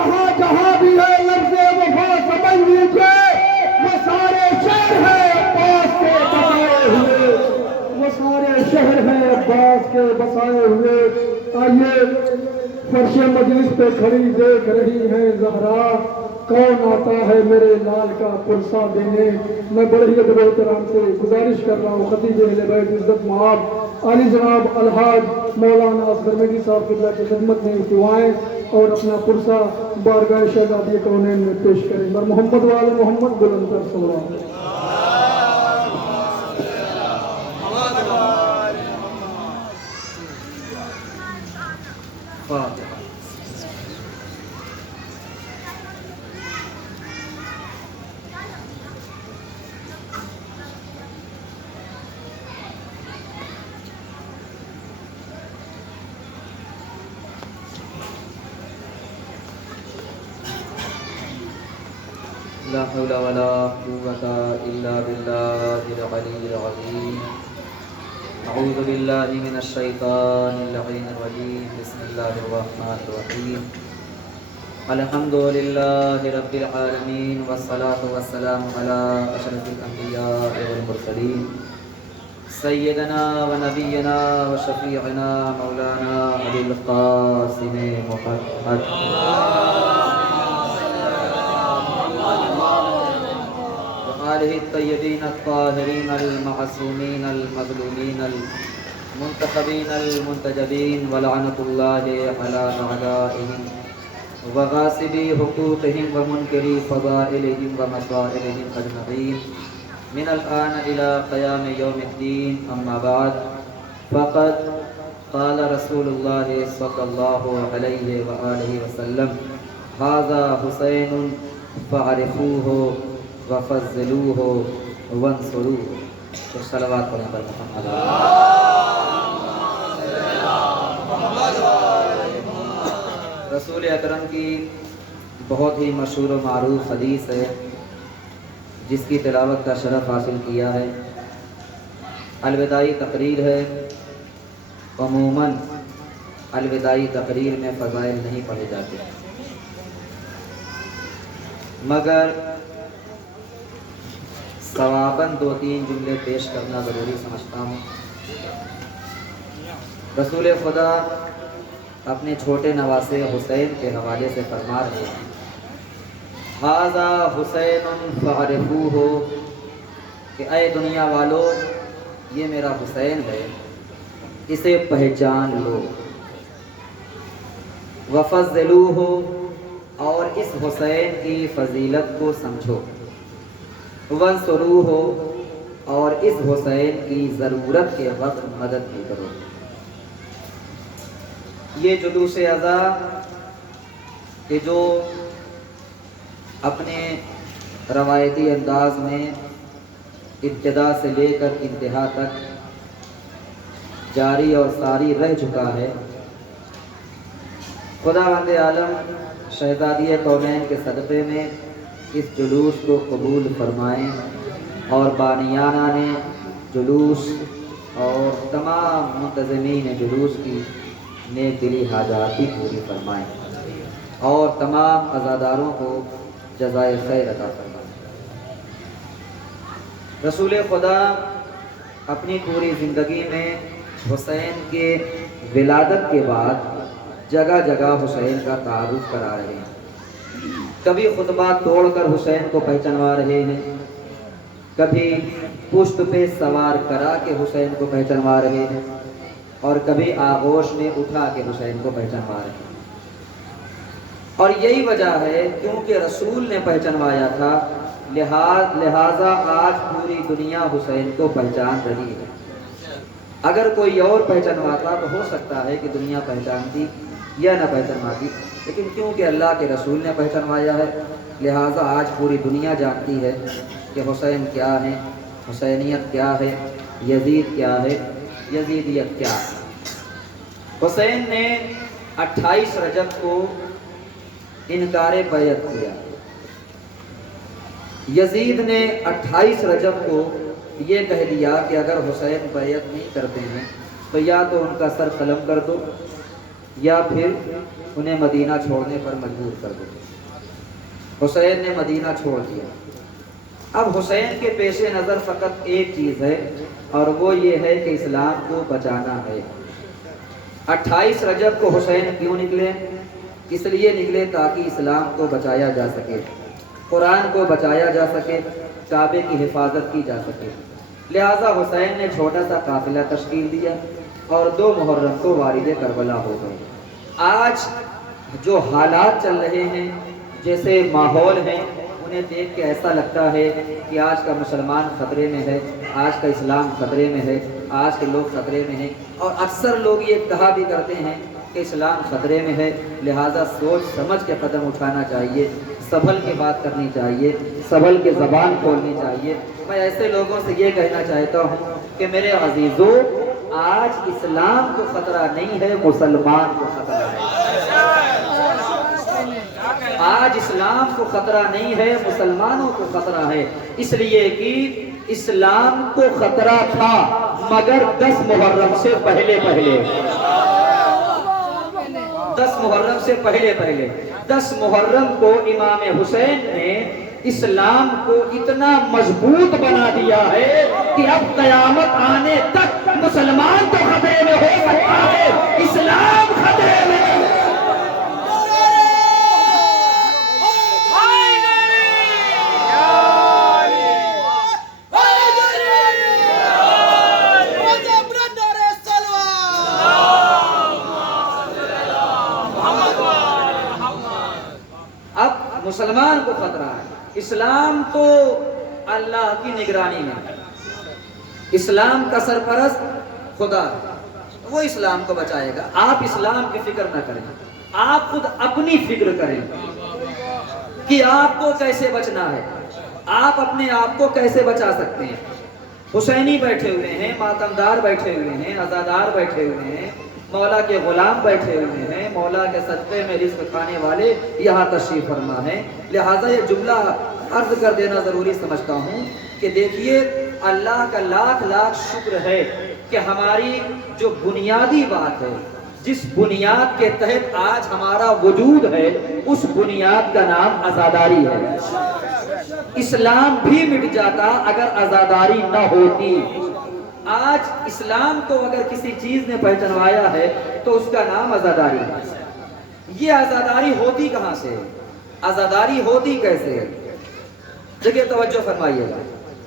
جہاں جہاں بھی ہے لفظ وفا سمجھ لیجیے وہ سارے شہر ہیں عباس کے بسائے ہوئے، وہ سارے شہر ہیں عباس کے بسائے ہوئے۔ آئیے فرش مجلس پہ کھڑی دیکھ رہی ہیں زہرا، کون آتا ہے میرے لال کا پرسہ دینے۔ میں بڑی ادب و احترام سے گزارش کر رہا ہوں خطیب اہل بیت عزت مآب علی جناب الحاج مولانا اصغر میری صاحب قبلہ کی خدمت میں دعائیں اور اپنا پرسہ بارگاہ شہزادی کونین میں پیش کریں۔ اور محمد وآل محمد بلند تر صلوات۔ لا حول ولا قوة إلا بالله العلي العظيم۔ أعوذ بالله من الشيطان اللعين الرجيم، بسم الله الرحمن الرحيم۔ الحمد لله رب العالمين، والصلاة والسلام على أشرف الأنبياء والمرسلين، سيدنا ونبينا وشفيعنا مولانا أبي القاسم محمد آلہ الطیبین الطاہرین المعصومین المظلومین المنتخبین المنتجبین، ولعنۃ اللہ علی اعدائہم وغاصبی حقوقہم ومنکری فضائلہم ومسائلہم اجمعین من الآن الی قیام یوم الدین۔ اما بعد، فقد قال رسول اللہ صلی اللہ علیہ وآلہ وسلم، ھذا حسین فاعرفوہ وفضلوہ وانصروہ۔ تو صلوات پڑھیں پر محمد۔ رسول اکرم کی بہت ہی مشہور و معروف حدیث ہے جس کی تلاوت کا شرف حاصل کیا ہے۔ الوداعی تقریر ہے۔ عموماً الوداعی تقریر میں فضائل نہیں پڑھے جاتے، مگر ثواباً دو تین جملے پیش کرنا ضروری سمجھتا ہوں۔ رسول خدا اپنے چھوٹے نواسے حسین کے حوالے سے فرما رہے ہیں، ھذا حسین فاعرفوہ، کہ اے دنیا والو یہ میرا حسین ہے، اسے پہچان لو۔ وفضلوہ، اور اس حسین کی فضیلت کو سمجھو۔ وانصروہ، اور اس حسین کی ضرورت کے وقت مدد بھی کرو۔ یہ جلوس عزا کہ جو اپنے روایتی انداز میں ابتدا سے لے کر انتہا تک جاری اور ساری رہ چکا ہے، خداوند عالم شہزادی کونین کے صدقے میں اس جلوس کو قبول فرمائیں، اور بانیانہ نے جلوس اور تمام منتظمین جلوس کی نیک دلی حاجات بھی پوری فرمائیں، اور تمام عزاداروں کو جزائے خیر عطا فرمائیں۔ رسول خدا اپنی پوری زندگی میں حسین کے ولادت کے بعد جگہ جگہ حسین کا تعارف کرا رہے ہیں۔ کبھی خطبہ توڑ کر حسین کو پہچانوا رہے ہیں، کبھی پشت پہ سوار کرا کے حسین کو پہچانوا رہے ہیں، اور کبھی آغوش میں اٹھا کے حسین کو پہچانوا رہے ہیں۔ اور یہی وجہ ہے کیونکہ رسول نے پہچانوایا تھا، لہٰذا آج پوری دنیا حسین کو پہچان رہی ہے۔ اگر کوئی اور پہچانواتا تو ہو سکتا ہے کہ دنیا پہچانتی یا نہ پہچانواتی، لیکن کیونکہ اللہ کے رسول نے پہچانوایا ہے، لہٰذا آج پوری دنیا جانتی ہے کہ حسین کیا ہے، حسینیت کیا ہے، یزید کیا ہے، یزیدیت کیا ہے۔ حسین نے 28 رجب کو انکار بیعت کیا، یزید نے 28 رجب کو یہ کہہ دیا کہ اگر حسین بیعت نہیں کرتے ہیں تو یا تو ان کا سر قلم کر دو یا پھر انہیں مدینہ چھوڑنے پر مجبور کر دو۔ حسین نے مدینہ چھوڑ دیا۔ اب حسین کے پیش نظر فقط ایک چیز ہے اور وہ یہ ہے کہ اسلام کو بچانا ہے۔ 28 رجب کو حسین کیوں نکلے؟ اس لیے نکلے تاکہ اسلام کو بچایا جا سکے، قرآن کو بچایا جا سکے، کعبے کی حفاظت کی جا سکے۔ لہٰذا حسین نے چھوٹا سا قافلہ تشکیل دیا اور 2 محرم کو وارد کربلا ہو گئے۔ آج جو حالات چل رہے ہیں، جیسے ماحول ہیں، انہیں دیکھ کے ایسا لگتا ہے کہ آج کا مسلمان خطرے میں ہے، آج کا اسلام خطرے میں ہے، آج کے لوگ خطرے میں ہیں، اور اکثر لوگ یہ کہا بھی کرتے ہیں کہ اسلام خطرے میں ہے۔ لہٰذا سوچ سمجھ کے قدم اٹھانا چاہیے، سنبھل کے بات کرنی چاہیے، سنبھل کے زبان کھولنی چاہیے۔ میں ایسے لوگوں سے یہ کہنا چاہتا ہوں کہ میرے عزیزو، آج اسلام کو خطرہ نہیں ہے، مسلمان کو خطرہ ہے۔ آج اسلام کو خطرہ نہیں ہے، مسلمانوں کو خطرہ ہے، اس لیے کہ اسلام کو خطرہ تھا مگر 10 محرم سے پہلے 10 محرم کو امام حسین نے اسلام کو اتنا مضبوط بنا دیا ہے کہ اب قیامت آنے تک مسلمان تو خطرے میں ہو سکتا ہے، اسلام خطرے میں نہیں۔ مسلمان کو خطرہ ہے۔ اسلام تو اللہ کی نگرانی میں، اسلام کا سرپرست خدا ہے، وہ اسلام کو بچائے گا۔ آپ اسلام کی فکر نہ کریں، آپ خود اپنی فکر کریں کہ آپ کو کیسے بچنا ہے، آپ اپنے آپ کو کیسے بچا سکتے ہیں۔ حسینی بیٹھے ہوئے ہیں، ماتمدار بیٹھے ہوئے ہیں، عزادار بیٹھے ہوئے ہیں، مولا کے غلام بیٹھے ہوئے ہیں، مولا کے صدقے میں رزق کھانے والے یہاں تشریف فرما ہیں۔ لہٰذا یہ جملہ عرض کر دینا ضروری سمجھتا ہوں کہ دیکھیے، اللہ کا لاکھ لاکھ شکر ہے کہ ہماری جو بنیادی بات ہے، جس بنیاد کے تحت آج ہمارا وجود ہے، اس بنیاد کا نام عزاداری ہے۔ اسلام بھی مٹ جاتا اگر عزاداری نہ ہوتی۔ آج اسلام کو اگر کسی چیز نے پہچانوایا ہے تو اس کا نام عزاداری ہے۔ یہ عزاداری ہوتی کہاں سے؟ عزاداری ہوتی کیسے ہے؟ دیکھیے، توجہ فرمائیے گا۔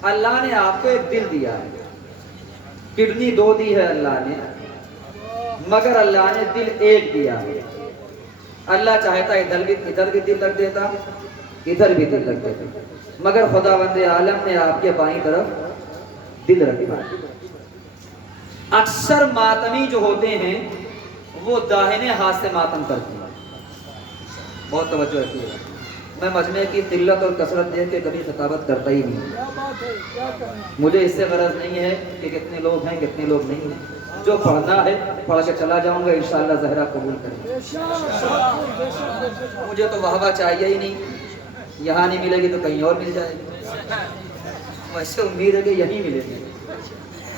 اللہ نے آپ کو ایک دل دیا ہے، کڈنی 2 دی ہے اللہ نے، مگر اللہ نے دل ایک دیا ہے۔ اللہ چاہتا ادھر بھی دل رکھ دیتا، ادھر بھی دل رکھ دیتا، مگر خداوند عالم نے آپ کے بائیں طرف دل رکھا۔ اکثر ماتمی جو ہوتے ہیں وہ داہنے ہاتھ سے ماتم کرتے ہیں۔ بہت توجہ رکھیے گا، میں مجمع کی قلت اور کثرت دیکھ کے کبھی خطابت کرتا ہی نہیں۔ مجھے اس سے غرض نہیں ہے کہ کتنے لوگ ہیں کتنے لوگ نہیں ہیں، جو پڑھنا ہے پڑھ کے چلا جاؤں گا، انشاءاللہ زہرا قبول کریں۔ مجھے تو واہ چاہیے ہی نہیں، یہاں نہیں ملے گی تو کہیں اور مل جائے گی۔ ویسے امید ہے کہ یہیں ملے گی،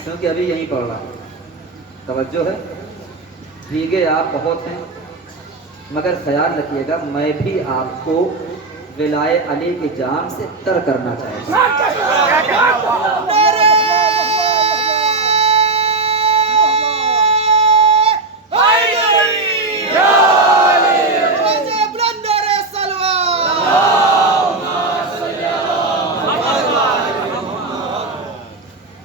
کیونکہ ابھی یہیں پڑھ رہا ہوں۔ توجہ ہے، بھیگے آپ بہت ہیں، مگر خیال رکھیے گا میں بھی آپ کو ولائے علی کے جام سے تر کرنا چاہتا ہوں۔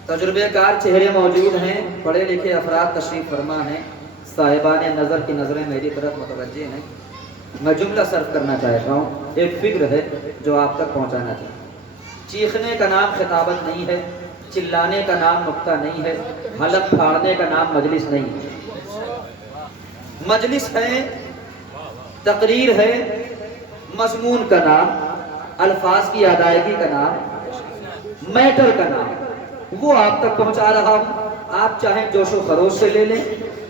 تجربے کار چہرے موجود ہیں، پڑھے لکھے افراد تشریف فرما ہیں، صاحبان نظر کی نظریں میری طرف متوجہ ہیں۔ میں جملہ صرف کرنا چاہتا ہوں، ایک فکر ہے جو آپ تک پہنچانا چاہتا ہوں۔ چیخنے کا نام خطابت نہیں ہے، چلانے کا نام نکتہ نہیں ہے، حلق پھاڑنے کا نام مجلس نہیں ہے۔ مجلس ہے، تقریر ہے، مضمون کا نام، الفاظ کی ادائیگی کا نام، میٹر کا نام، وہ آپ تک پہنچا رہا ہوں۔ آپ چاہیں جوش و خروش سے لے لیں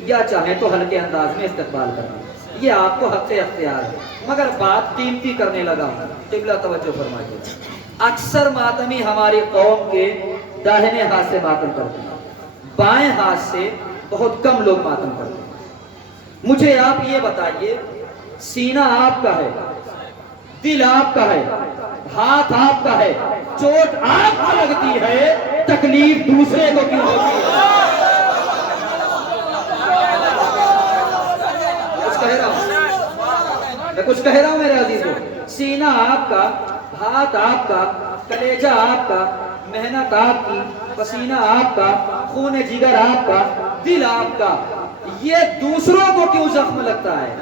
یا چاہیں تو ہلکے انداز میں استقبال کر لیں، یہ آپ کو حق اختیار ہے، مگر بات قیمتی کرنے لگا ہوں۔ قبلہ توجہ فرمائیے، اکثر ماتمی ہماری قوم کے داہنے ہاتھ سے ماتم کرتے ہیں، بائیں ہاتھ سے بہت کم لوگ ماتم کرتے ہیں۔ مجھے آپ یہ بتائیے، سینہ آپ کا ہے، دل آپ کا ہے، ہاتھ آپ کا ہے، چوٹ آپ کو لگتی ہے، تکلیف دوسرے کو کیوں ہوتی ہے؟ کچھ کہہ رہا ہوں میرے عزیزوں، سینہ آپ کا، ہاتھ آپ کا، کلیجہ آپ کا، محنت آپ کی، پسینہ آپ کا، خون جگر آپ کا، دل آپ کا، یہ دوسروں کو کیوں زخم لگتا ہے؟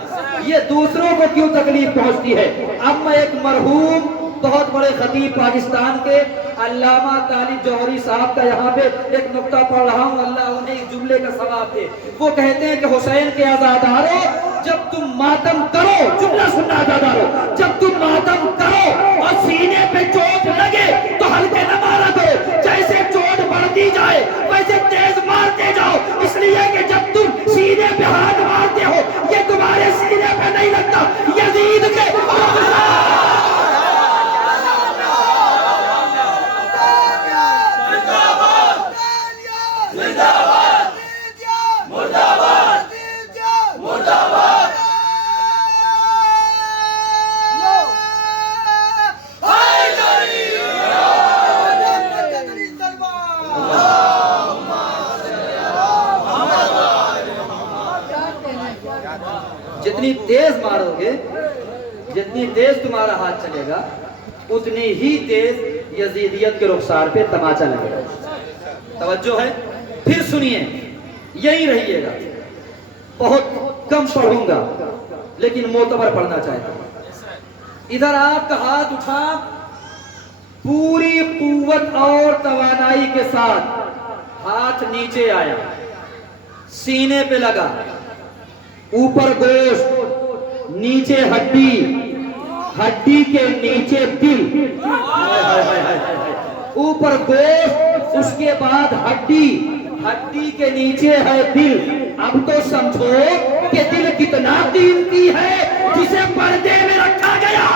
یہ دوسروں کو کیوں تکلیف پہنچتی ہے؟ اب میں ایک مرحوم بہت بڑے خطیب پاکستان کے علامہ طالب جوہری صاحب کا یہاں پہ ایک نقطہ پڑھ رہا ہوں، اللہ انہیں اس جملے کا ثواب دے۔ وہ کہتے ہیں کہ حسین کے عزادارو، جب تم ماتم کرو، جملہ سننا عزادارو، جب تم ماتم کرو اور سینے پہ چوٹ لگے تو ہلکے نہ مارا کرو، جیسے چوٹ بڑھتی جائے ویسے تیز مارتے جاؤ، اس لیے کہ جب تم سینے پہ ہاتھ مارتے ہو یہ تمہارے سینے پہ نہیں لگتا، یزید کے جتنی تیز مارو گے، جتنی تیز تمہارا ہاتھ چلے گا، اتنی ہی تیز یزیدیت کے رخسار پہ تماچا لگے گا۔ توجہ ہے؟ پھر سنیے، یہی رہیے گا، بہت کم پڑھوں گا لیکن معتبر پڑھنا چاہتا ہوں۔ ادھر آپ کا ہاتھ اٹھا، پوری قوت اور توانائی کے ساتھ ہاتھ نیچے آیا، سینے پہ لگا، اوپر گوشت، نیچے ہڈی، ہڈی کے نیچے دل، اوپر گوشت، اس کے بعد ہڈی، ہڈی کے نیچے ہے دل۔ اب تو سمجھو کہ دل کتنا قیمتی ہے جسے پردے میں رکھا گیا۔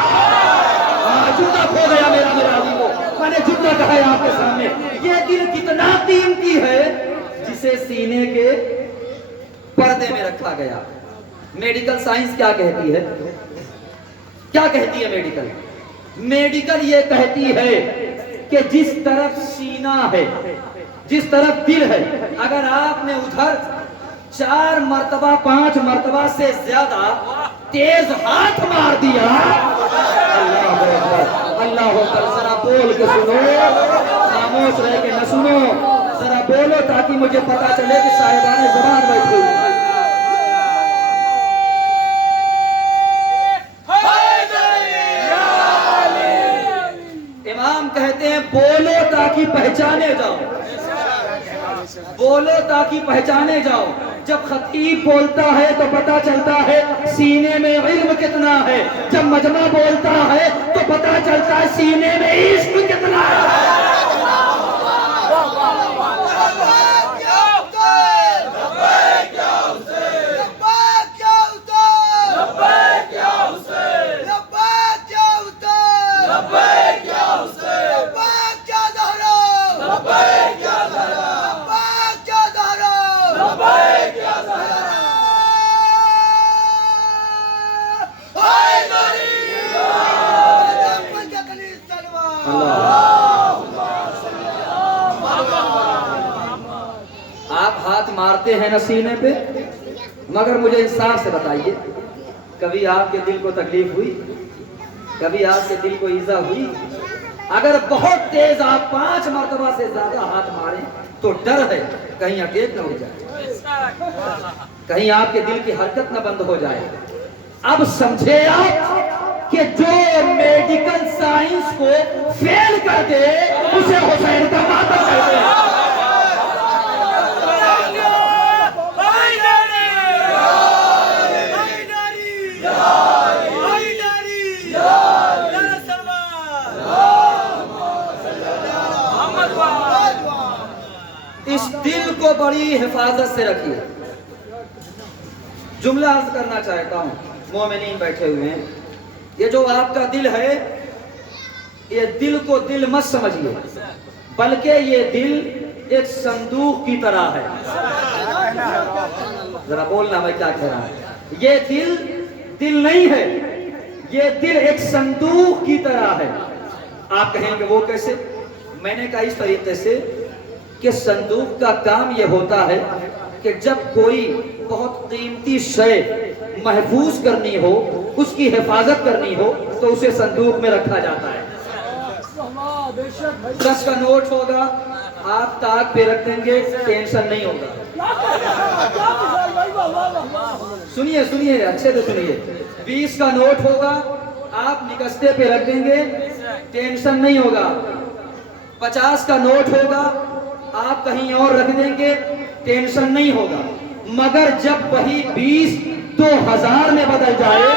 جملہ کھو گیا میرا عزیزو، میں نے جملہ کہا ہے آپ کے سامنے، یہ دل کتنا قیمتی ہے جسے سینے کے پردے میں رکھا گیا۔ میڈیکل سائنس کیا کہتی ہے؟ کیا کہتی ہے میڈیکل؟ میڈیکل یہ کہتی ہے کہ جس طرف سینہ ہے، جس طرف دل ہے، اگر آپ نے ادھر 4 مرتبہ 5 مرتبہ سے زیادہ تیز ہاتھ مار دیا، اللہ اکبر، ذرا بول کے سنو، خاموش رہ کے نہ سنو، ذرا بولو تاکہ مجھے پتا چلے کہ صاحبان زبان بیٹھے ہوئے۔ امام کہتے ہیں بولو تاکہ پہچانے جاؤ، بولو تاکہ پہچانے جاؤ۔ جب خطیب بولتا ہے تو پتا چلتا ہے سینے میں علم کتنا ہے، جب مجمع بولتا ہے تو پتا چلتا ہے سینے میں عشق کتنا ہے۔ آپ ہاتھ مارتے ہیں نا سینے پہ، مگر مجھے انصاف سے بتائیے، کبھی آپ کے دل کو تکلیف ہوئی؟ کبھی آپ کے دل کو ایذا ہوئی؟ اگر بہت تیز آپ 5 مرتبہ سے زیادہ ہاتھ ماریں تو ڈر ہے کہیں اٹیک نہ ہو جائے، کہیں آپ کے دل کی حرکت نہ بند ہو جائے۔ اب سمجھے آپ کہ جو میڈیکل سائنس کو فیل کر دے اسے حسین کا ماتم کہتے ہیں۔ اس دل کو بڑی حفاظت سے رکھیے۔ جملہ عرض کرنا چاہتا ہوں، مومنین بیٹھے ہوئے ہیں، یہ جو آپ کا دل ہے، یہ دل کو دل مت سمجھیے، بلکہ یہ دل ایک صندوق کی طرح ہے۔ ذرا بولنا میں کیا کہہ رہا ہوں۔ یہ دل دل نہیں ہے، یہ دل ایک صندوق کی طرح ہے۔ آپ کہیں گے وہ کیسے؟ میں نے کہا اس طریقے سے کہ صندوق کا کام یہ ہوتا ہے کہ جب کوئی بہت قیمتی شے محفوظ کرنی ہو، اس کی حفاظت کرنی ہو، تو اسے صندوق میں رکھا جاتا ہے۔ 10 کا نوٹ ہوگا، آپ تاک پہ رکھ دیں گے، ٹینشن نہیں ہوگا۔ سنیے سنیے اچھے سے سنیے، 20 کا نوٹ ہوگا، آپ نکستے پہ رکھ دیں گے، ٹینشن نہیں ہوگا۔ 50 کا نوٹ ہوگا، آپ کہیں اور رکھ دیں گے، ٹینشن نہیں ہوگا۔ مگر جب وہی 20 2000 میں بدل جائے،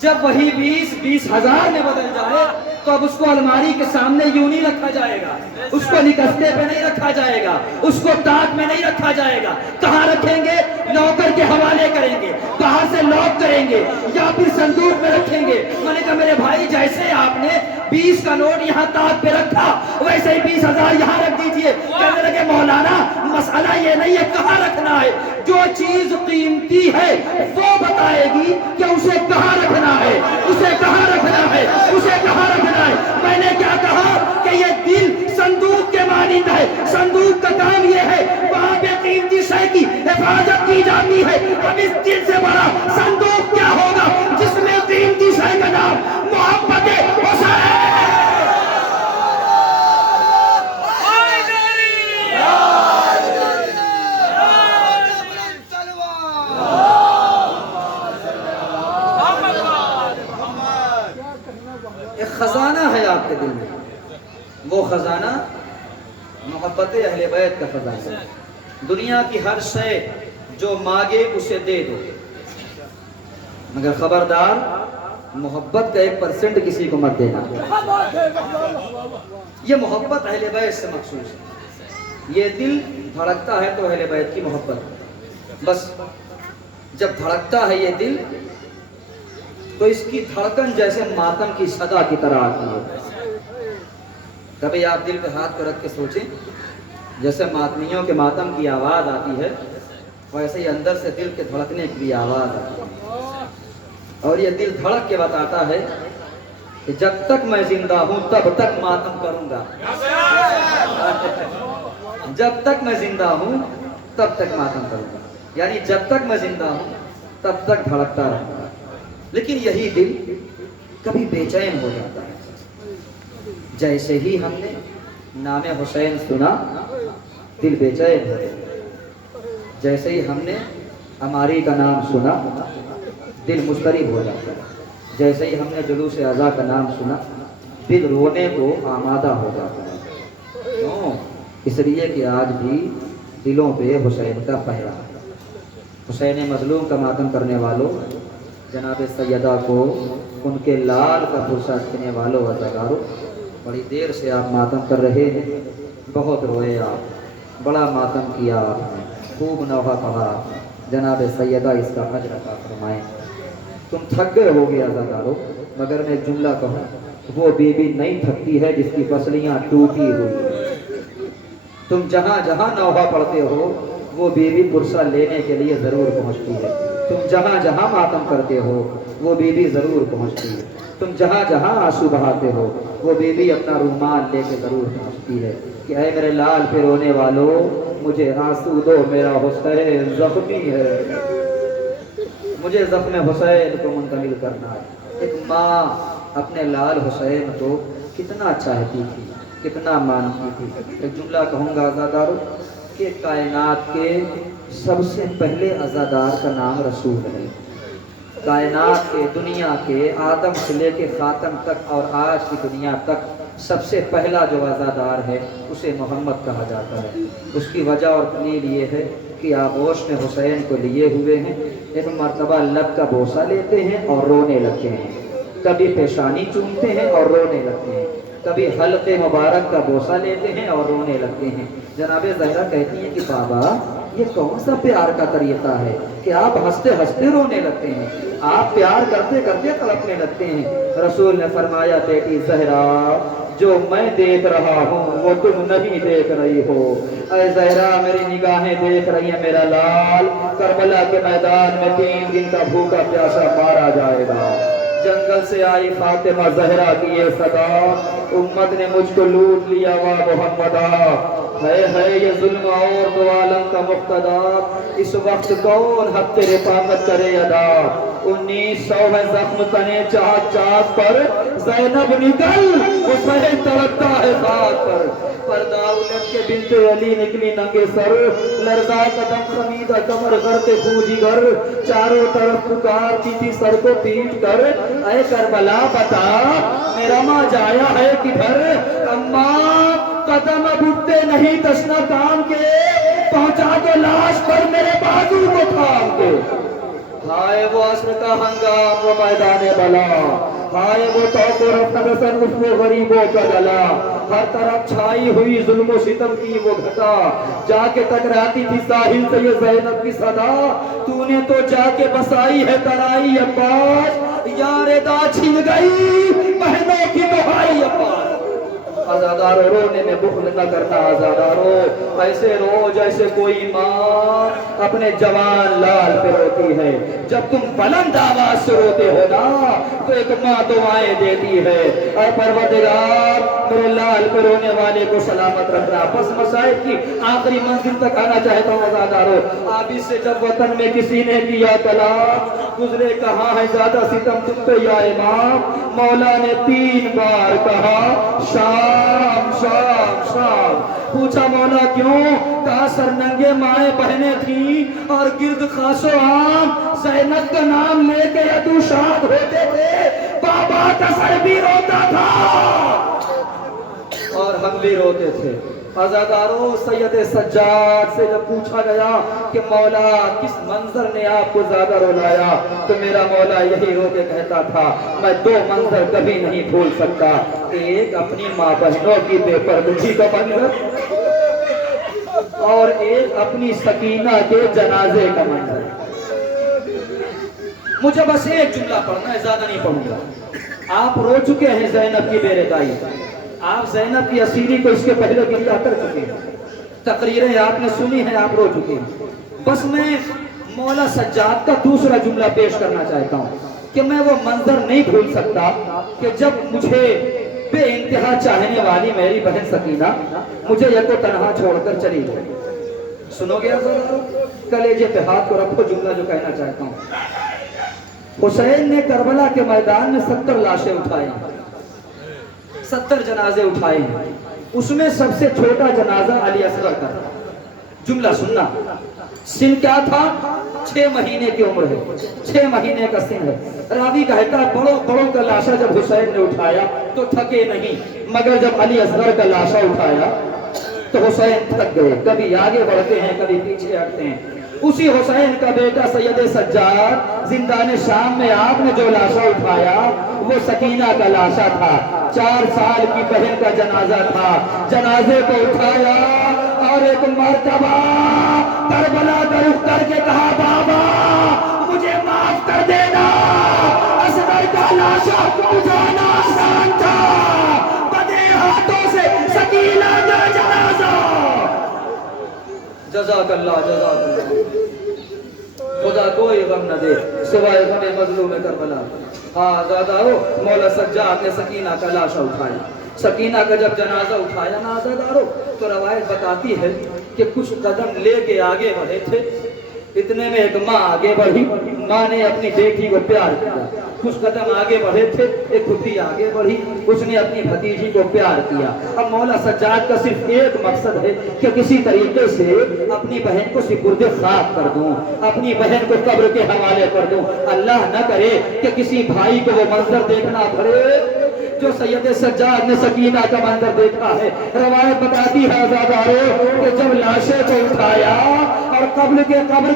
جب وہی 20,000 میں بدل جائے، تو اب اس کو الماری کے سامنے یوں نہیں رکھا جائے گا، اس کو نکستے پہ نہیں رکھا جائے گا، اس کو تاک میں نہیں رکھا جائے گا۔ کہاں رکھیں گے؟ نوکر کے حوالے کریں گے، باہر سے لاک کریں گے، یا پھر صندوق میں رکھیں گے۔ میں نے کہا میرے بھائی جیسے آپ نے 20 کا نوٹ یہاں تاک پہ رکھا، ویسے ہی 20,000 یہاں رکھ دیجئے۔ کہنے لگے مولانا مسئلہ یہ نہیں ہے کہاں رکھنا ہے، جو چیز قیمتی ہے وہ بتائے گی کہ اسے کہاں رکھنا ہے، اسے کہاں رکھنا ہے، اسے کہاں رکھنا ہے۔ میں نے کیا کہا کہ یہ دل صندوق کے مانند ہے، صندوق کا کام یہ ہے وہاں پہ قیمتی شے کی حفاظت کی جاتی ہے۔ اب اس دل سے بڑا صندوق کیا ہوگا جس میں قیمتی شے کا نام محبت حسین۔ ایک خزانہ ہے آپ کے دل میں، وہ خزانہ محبت اہل بیت کا خزانہ ہے۔ دنیا کی ہر شے جو مانگے اسے دے دو، مگر خبردار محبت کا 1% کسی کو مت دینا۔ یہ محبت اہل بیت سے مخصوص ہے۔ یہ دل دھڑکتا ہے تو اہل بیت کی محبت، بس جب دھڑکتا ہے یہ دل تو اس کی دھڑکن جیسے ماتم کی صدا کی طرح آتی ہے۔ کبھی آپ دل پہ ہاتھ کو رکھ کے سوچیں، جیسے ماتمیوں کے ماتم کی آواز آتی ہے، ویسے ہی اندر سے دل کے دھڑکنے کی بھی آواز آتی ہے، اور یہ دل دھڑک کے بتاتا ہے کہ جب تک میں زندہ ہوں تب تک ماتم کروں گا، جب تک میں زندہ ہوں تب تک ماتم کروں گا، یعنی جب تک میں زندہ ہوں تب تک دھڑکتا رہوں گا۔ لیکن یہی دل کبھی بے چین ہو جاتا ہے، جیسے ہی ہم نے نام حسین سنا دل بے چین ہو جاتا، جیسے ہی ہم نے ہماری کا نام سنا دل مضطرب ہو جاتا ہے، جیسے ہی ہم نے جلوس اعزا کا نام سنا دل رونے کو آمادہ ہو جاتا ہے۔ کیوں؟ اس لیے کہ آج بھی دلوں پہ حسین کا پہرا ہے۔ حسین مظلوم کا ماتم کرنے والوں، جناب سیدہ کو ان کے لال کا فرصت دینے والوں عزاداروں، بڑی دیر سے آپ ماتم کر رہے ہیں، بہت روئے آپ، بڑا ماتم کیا آپ نے، خوب نوحہ پڑھا آپ نے۔ جناب سیدہ اس کا اجر عطا فرمائیں۔ تم تھک گئے ہو گے عزاداروں، مگر میں ایک جملہ کہوں، وہ بیوی نہیں تھکتی ہے جس کی پسلیاں ٹوٹی ہوئی۔ تم جہاں جہاں نوحہ پڑھتے ہو وہ بیوی پرسہ لینے کے لیے ضرور پہنچتی ہے۔ تم جہاں جہاں ماتم کرتے ہو وہ بیوی ضرور پہنچتی ہے۔ تم جہاں جہاں آنسو بہاتے ہو وہ بیوی اپنا رومال لے کے ضرور پہنچتی ہے کہ اے میرے لال پہ رونے والوں، مجھے آنسو دو، میرا حسین زخمی ہے، مجھے زخم حسین کو منتقل کرنا ہے۔ ایک ماں اپنے لال حسین کو کتنا چاہتی تھی، کتنا مانتی تھی۔ ایک جملہ کہوں گا عزاداروں کہ کائنات کے سب سے پہلے عزادار کا نام رسول ہے۔ کائنات کے، دنیا کے، آدم سے لے کے خاتم تک اور آج کی دنیا تک سب سے پہلا جو عزادار ہے اسے محمد کہا جاتا ہے۔ اس کی وجہ اور دلیل یہ ہے کہ آغوش میں حسین کو لیے ہوئے ہیں، ایک مرتبہ لب کا بوسہ لیتے ہیں اور رونے لگتے ہیں، کبھی پیشانی چومتے ہیں اور رونے لگتے ہیں، کبھی حلق مبارک کا بوسہ لیتے ہیں اور رونے لگتے ہیں۔ جناب زہرا کہتی ہیں کہ بابا یہ کون سا پیار کا طریقہ ہے کہ آپ ہنستے ہنستے رونے لگتے ہیں، آپ پیار کرتے کرتے تڑپنے لگتے ہیں؟ رسول نے فرمایا بیٹی زہرا، جو میں دیکھ رہا ہوں وہ تم نہیں دیکھ رہی ہو۔ اے زہرا، میری نگاہیں دیکھ رہی ہیں میرا لال کربلا کے میدان میں 3 دن کا بھوکا پیاسا مارا جائے گا۔ جنگل سے آئی فاطمہ زہرا کی یہ صدا، امت نے مجھ کو لوٹ لیا وا محمدا، ہے یہ ظلم اور دو عالم کا مقتدا، اس وقت کون حق تیرے طاقت کرے ادا؟ 1900 ہے زخم تنے چاک چاک پر، زینب نکل حسین تڑپتا ہے خاک پر، پردہ الٹ کے بنت علی نکلی ننگے سر، لرزا قدم خمیدہ کمر غرق خوجی گر، چاروں طرف پکارتی تھی سر کو پیٹ کر، اے کربلا بتا میرا ماں جایا ہے کدھر؟ اماں قدم اب اٹھتے نہیں تشنا کام کے، پہنچا دو لاش پر میرے بازو کو تھام کے۔ ہائے وہ عصر کا ہنگام وہ میدان بلا، ہائے وہ توق و رفت اس میں غریبوں کا گلا، ہر طرف چھائی ہوئی ظلم و ستم کی وہ گھٹا، جا کے ٹکراتی تھی ساحل سے یہ زینب کی صدا، تو نے تو جا کے بسائی ہے ترائی عباس، یار دا چھن گئی بہنوں کی دہائی عباس۔ آزادارو رونے میں بخل نہ کرنا آزادارو، ایسے رو جیسے کوئی ماں اپنے جوان لال پہ روتی ہے، جب تم بلند آواز سے روتے ہو نا تو ایک ماں دعائیں دیتی ہے، اے پروردگار میرے لال پہ رونے والے کو سلامت رکھنا۔ بس مصائب کی آخری منزل تک آنا چاہتا ہوں آزادارو، آبی سے جب وطن میں کسی نے کیا طلاق، گزرے کہاں ہے زیادہ ستم تم پہ یا امام، مولا نے 3 بار کہا شام شام شام، پوچھا مولا کیوں؟ کہا سر ننگے مائیں بہنیں تھیں اور گرد خاص و عام، زینب کا نام لے کے ادو شاد ہوتے تھے، بابا کا سر بھی روتا تھا اور ہم بھی روتے تھے۔ آزادارو سید سجاد سے جب پوچھا گیا کہ مولا کس منظر نے آپ کو زیادہ رلایا، تو میرا مولا یہی رو کے کہتا تھا میں 2 منظر کبھی نہیں بھول سکتا، ایک اپنی ماں بہنوں کی بے پردگی کا منظر اور ایک اپنی سکینہ کے جنازے کا منظر۔ مجھے بس ایک جملہ پڑھنا ہے، زیادہ نہیں پڑھوں گا۔ آپ رو چکے ہیں زینب کی بے رضائی، آپ زینب کی اسیری کو اس کے پہلے گریا کر چکے ہیں، تقریریں آپ نے سنی ہیں، آپ رو چکے ہیں۔ بس میں مولا سجاد کا دوسرا جملہ پیش کرنا چاہتا ہوں کہ میں وہ منظر نہیں بھول سکتا کہ جب مجھے بے انتہا چاہنے والی میری بہن سکینہ مجھے یکو تنہا چھوڑ کر چلی گئی۔ سنو گے کلیجے پہ ہاتھ کو رکھو، جملہ جو کہنا چاہتا ہوں۔ حسین نے کربلا کے میدان میں 70 لاشیں اٹھائی، 70 جنازے اٹھائے ہیں، اس میں سب سے چھوٹا جنازہ علی اصغر کا تھا۔ جملہ سننا، سن کیا تھا؟ 6 مہینے کی عمر ہے، 6 مہینے کا سن ہے۔ راوی کہتا ہے بڑوں کا لاشا جب حسین نے اٹھایا تو تھکے نہیں، مگر جب علی اصغر کا لاشا اٹھایا تو حسین تھک گئے، کبھی آگے بڑھتے ہیں کبھی پیچھے ہٹتے ہیں۔ اسی حسین کا بیٹا سید سجاد زندان شام میں آپ نے جو لاشا اٹھایا وہ سکینہ کا لاشا تھا، 4 سال کی بہن کا جنازہ تھا۔ جنازے کو اٹھایا اور ایک مرتبہ کربلا کا رخ کر کے کہا بابا مجھے معاف کر دینا، اصغر کا لاشا اٹھانا آسان تھا، بدے ہاتھوں سے سکینہ کا جنازہ۔ جزاک اللہ، جزاک اللہ، خدا کوئی غم نہ دے سوائے غم مظلوم کربلا۔ ہاں زادارو، مولا سجاد نے سکینہ کا لاشا اٹھایا، سکینہ کا جب جنازہ اٹھایا نا زادارو تو روایت بتاتی ہے کہ کچھ قدم لے کے آگے بڑھے تھے، اتنے میں ایک ماں آگے بڑھی، ماں نے اپنی بیٹی کو پیار کیا۔ کچھ قدم آگے بڑھے تھے، ایک کھٹی آگے بڑھی، اس نے اپنی بھتیجی کو پیار کیا۔ اب مولا سجاد کا صرف ایک مقصد ہے کہ کسی طریقے سے اپنی بہن کو سپرد خاک کر دوں، اپنی بہن کو قبر کے حوالے کر دوں۔ اللہ نہ کرے کہ کسی بھائی کو وہ منظر دیکھنا پڑے جو سید سجاد نے سکینہ کا منظر دیکھا ہے۔ روایت بتاتی ہے آزادارو کہ جب لاشے کو اٹھایا اور قبر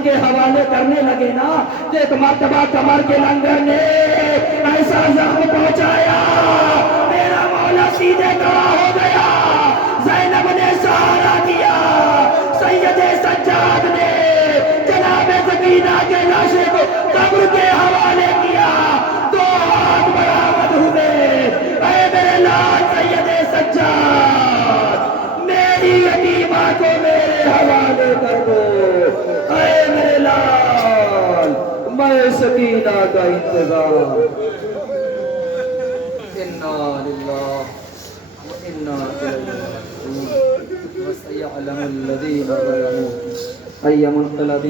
کے حوالے کرنے لگے نا کہ ایک مرتبہ کمر کے لنگر نے ایسا زخم پہنچایا، میرا مولا سیدھے کھڑا ہو گیا، زینب نے سہارا دیا، سید سجاد نے قبر کے حوالے کیا، 2 ہاتھ برآمد ہوئے، اے میرے لال سید سجاد میری یتیمہ کو میرے حوالے کر دو، اے میرے لال میں سکینہ کا انتظار۔ انا للہ وانا الیہ راجعون وسيعلم الذين ظلموا أي منقلب